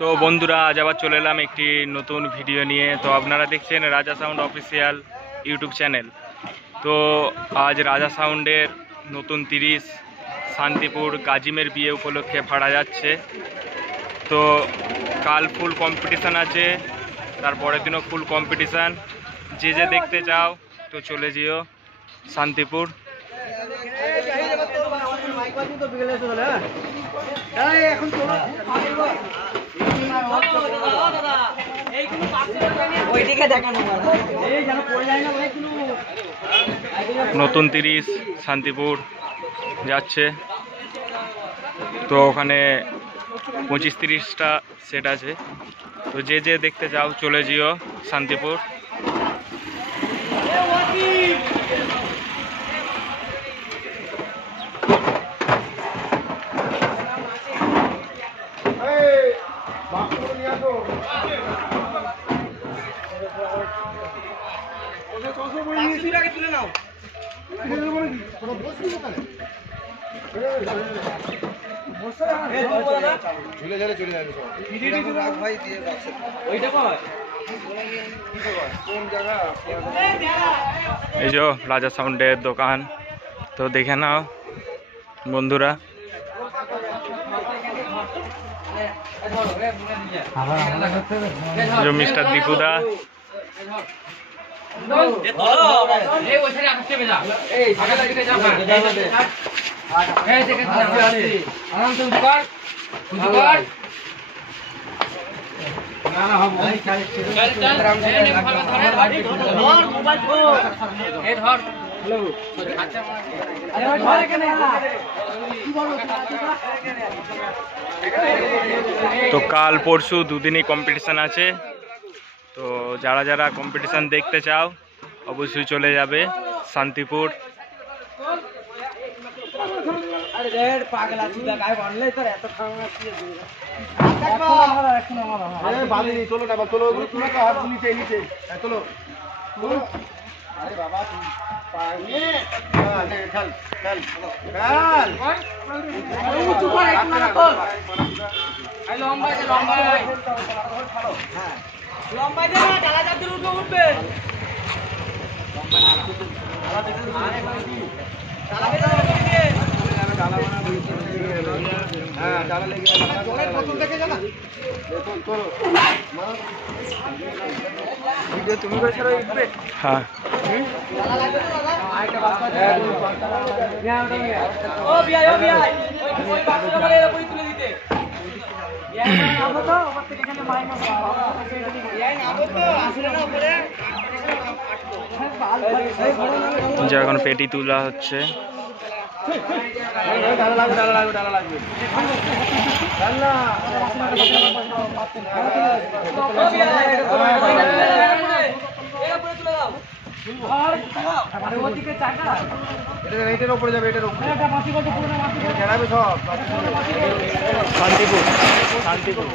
তো বন্ধুরা, আজ আবার চলে এলাম একটি নতুন ভিডিও নিয়ে। তো আপনারা দেখছেন রাজা সাউন্ড অফিসিয়াল ইউটিউব চ্যানেল। তো আজ রাজা সাউন্ডের নতুন 30 শান্তিপুর কাজিমের বিয়ে উপলক্ষে ফাড়া যাচ্ছে। তো কাল ফুল কম্পিটিশান আছে, তারপরের দিনও ফুল কম্পিটিশান। যে যে দেখতে চাও তো চলে যেও শান্তিপুর। নতুন 30 শান্তিপুর যাচ্ছে। তো ওখানে 25-30টা সেট আছে। তো যে যে দেখতে যাও চলে যেও শান্তিপুর। এই যে রাজা সাউন্ডের দোকান, তো দেখে নাও বন্ধুরা। মিস্টার দীপুদা, তো কাল পরশু দুদিনই কম্পিটিশান আছে। তো যারা যারা কম্পিটিশান দেখতে চাও অবশ্যই চলে যাবে শান্তিপুর। হ্যাঁ, যে এখন পেটি তোলা হচ্ছে। শান্তিপুর শান্তিপুর